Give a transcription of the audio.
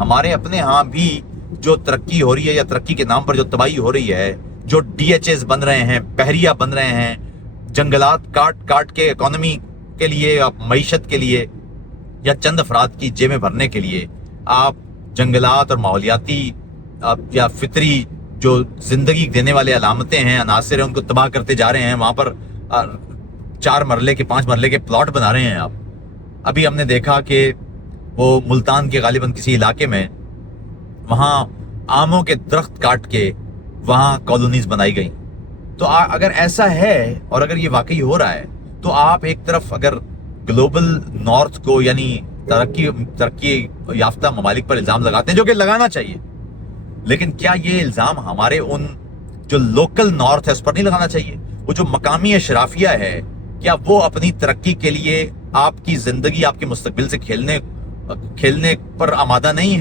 ہمارے اپنے ہاں بھی جو ترقی ہو رہی ہے یا ترقی کے نام پر جو تباہی ہو رہی ہے، جو ڈی ایچ ایز بن رہے ہیں، بحریہ بن رہے ہیں، جنگلات کاٹ کاٹ کے اکانومی کے لیے، معیشت کے لیے یا چند افراد کی جیبیں بھرنے کے لیے آپ جنگلات اور ماحولیاتی یا فطری جو زندگی دینے والے علامتیں ہیں، عناصر ہیں، ان کو تباہ کرتے جا رہے ہیں. وہاں پر 4 مرلے کے 5 مرلے کے پلاٹ بنا رہے ہیں آپ. ابھی ہم نے دیکھا کہ وہ ملتان کے غالباً کسی علاقے میں وہاں آموں کے درخت کاٹ کے وہاں کالونیز بنائی گئیں. تو اگر ایسا ہے اور اگر یہ واقعی ہو رہا ہے تو آپ ایک طرف اگر گلوبل نارتھ کو یعنی ترقی یافتہ ممالک پر الزام لگاتے ہیں، جو کہ لگانا چاہیے، لیکن کیا یہ الزام ہمارے ان جو لوکل نارتھ ہے اس پر نہیں لگانا چاہیے؟ وہ جو مقامی اشرافیہ ہے، کیا وہ اپنی ترقی کے لیے آپ کی زندگی، آپ کے مستقبل سے کھیلنے پر آمادہ نہیں ہے؟